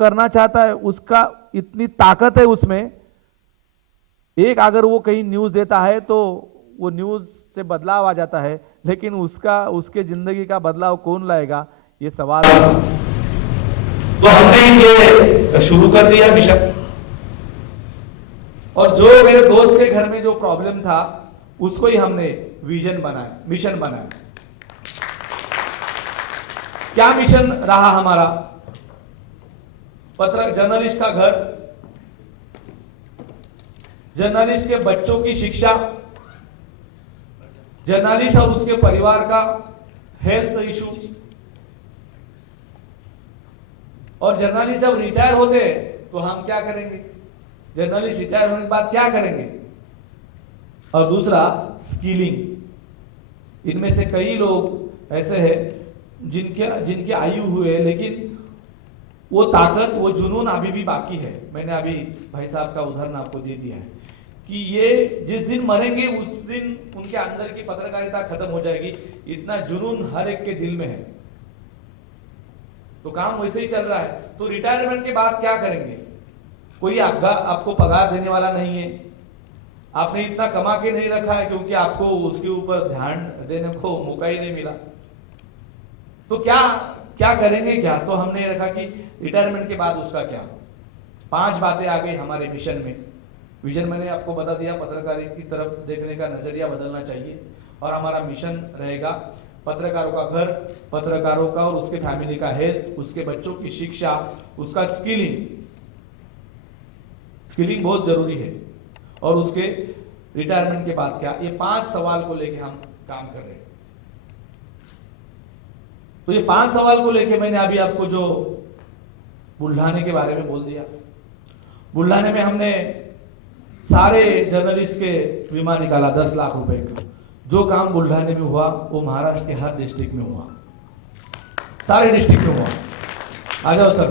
करना चाहता है, उसका इतनी ताकत है उसमें। एक अगर वो कहीं न्यूज देता है तो वो न्यूज से बदलाव आ जाता है, लेकिन उसके जिंदगी का बदलाव कौन लाएगा, ये सवाल है। तो हमने ये शुरू कर दिया मिशन, और जो मेरे दोस्त के घर में जो प्रॉब्लम था उसको ही हमने विजन बनाया, मिशन बनाया। क्या मिशन रहा हमारा? जर्नलिस्ट का घर, जर्नलिस्ट के बच्चों की शिक्षा, जर्नलिस्ट और उसके परिवार का हेल्थ इश्यूज, और जर्नलिस्ट जब रिटायर होते हैं तो हम क्या करेंगे, जर्नलिस्ट रिटायर होने के बाद क्या करेंगे, और दूसरा स्किलिंग। इनमें से कई लोग ऐसे हैं जिनके आयु हुए लेकिन वो ताकत, वो जुनून अभी भी बाकी है। मैंने अभी भाई साहब का उदाहरण आपको दे दिया है कि ये जिस दिन मरेंगे उस दिन उनके अंदर की पत्रकारिता खत्म हो जाएगी, इतना जुनून हर एक के दिल में है। तो काम वैसे ही चल रहा है। तो रिटायरमेंट के बाद क्या करेंगे? कोई आपको पगार देने वाला नहीं है, आपने इतना कमा के नहीं रखा है क्योंकि आपको उसके ऊपर ध्यान देने को मौका ही नहीं मिला। तो क्या करेंगे क्या? तो हमने रखा कि रिटायरमेंट के बाद उसका क्या। 5 बातें आ गई हमारे मिशन में। विजन मैंने आपको बता दिया, पत्रकारिता की तरफ देखने का नजरिया बदलना चाहिए, और हमारा मिशन रहेगा पत्रकारों का घर, पत्रकारों का और उसके फैमिली का हेल्थ, उसके बच्चों की शिक्षा, उसका स्किलिंग बहुत जरूरी है, और उसके रिटायरमेंट के बाद क्या। ये 5 सवाल को लेके हम काम कर रहे हैं। तो ये 5 सवाल को लेके मैंने अभी आपको जो बुल्ढाने के बारे में बोल दिया। बुल्ढाने में हमने सारे जर्नलिस्ट के बीमा निकाला 10 लाख रुपए का। जो काम बुल्ढाने में हुआ वो महाराष्ट्र के हर डिस्ट्रिक्ट में हुआ, सारे डिस्ट्रिक्ट में हुआ। आ जाओ सर,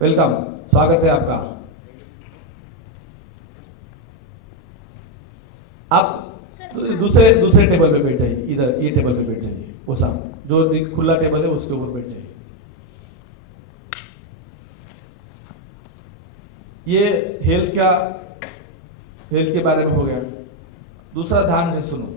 वेलकम, स्वागत है आपका। आप दूसरे टेबल पे बैठ जाइए, इधर ये टेबल पे बैठ जाइए, वो सामने जो खुला टेबल है उसके ऊपर बैठ जाइए। ये हेल्थ के बारे में हो गया। दूसरा, ध्यान से सुनो,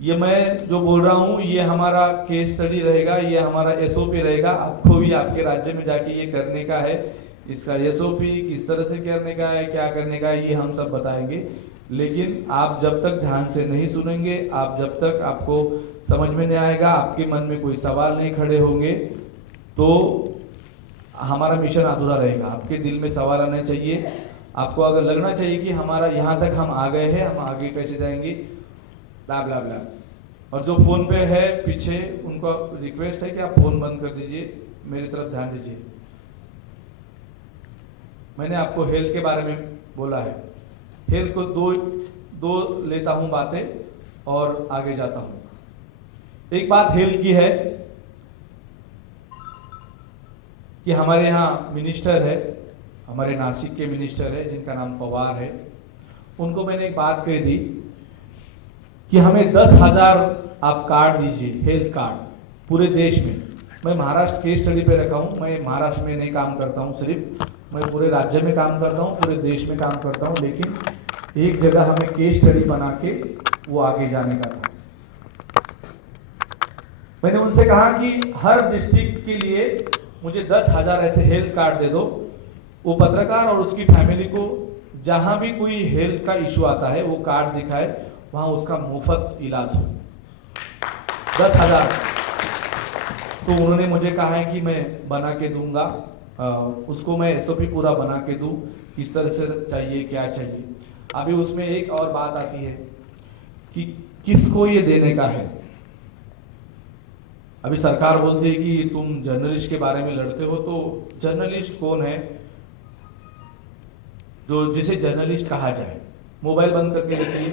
ये मैं जो बोल रहा हूं ये हमारा केस स्टडी रहेगा, ये हमारा एसओपी रहेगा। आपको भी आपके राज्य में जाके ये करने का है। इसका एसओपी किस तरह से करने का है, क्या करने का है, ये हम सब बताएंगे। लेकिन आप जब तक ध्यान से नहीं सुनेंगे, आप जब तक आपको समझ में नहीं आएगा, आपके मन में कोई सवाल नहीं खड़े होंगे, तो हमारा मिशन अधूरा रहेगा। आपके दिल में सवाल आने चाहिए, आपको अगर लगना चाहिए कि हमारा यहाँ तक हम आ गए हैं, हम आगे कैसे जाएंगे, ब्ला ब्ला ब्ला। और जो फोन पे है पीछे, उनको रिक्वेस्ट है कि आप फोन बंद कर दीजिए, मेरी तरफ ध्यान दीजिए। मैंने आपको हेल्थ के बारे में बोला है। हेल्थ को दो लेता हूं बातें और आगे जाता हूं। एक बात हेल्थ की है कि हमारे यहाँ मिनिस्टर है, हमारे नासिक के मिनिस्टर है जिनका नाम पवार है। उनको मैंने एक बात कही थी कि हमें 10,000 आप कार्ड दीजिए, हेल्थ कार्ड, पूरे देश में। मैं महाराष्ट्र केस स्टडी पे रखा हूँ, मैं महाराष्ट्र में नहीं काम करता हूँ सिर्फ, मैं पूरे राज्य में काम करता हूँ, पूरे देश में काम करता हूँ। लेकिन एक जगह हमें केस स्टडी बना के वो आगे जाने का था। मैंने उनसे कहा कि हर डिस्ट्रिक्ट के लिए मुझे 10,000 ऐसे हेल्थ कार्ड दे दो। वो पत्रकार और उसकी फैमिली को जहां भी कोई हेल्थ का इशू आता है वो कार्ड दिखाए, वहां उसका मुफ्त इलाज हो। 10,000। तो उन्होंने मुझे कहा है कि मैं बना के दूंगा, उसको मैं एसओपी पूरा बना के दूं, किस तरह से चाहिए, क्या चाहिए। अभी उसमें एक और बात आती है कि किसको ये देने का है। अभी सरकार बोलती है कि तुम जर्नलिस्ट के बारे में लड़ते हो, तो जर्नलिस्ट कौन है जो जिसे जर्नलिस्ट कहा जाए? मोबाइल बंद करके देखिए,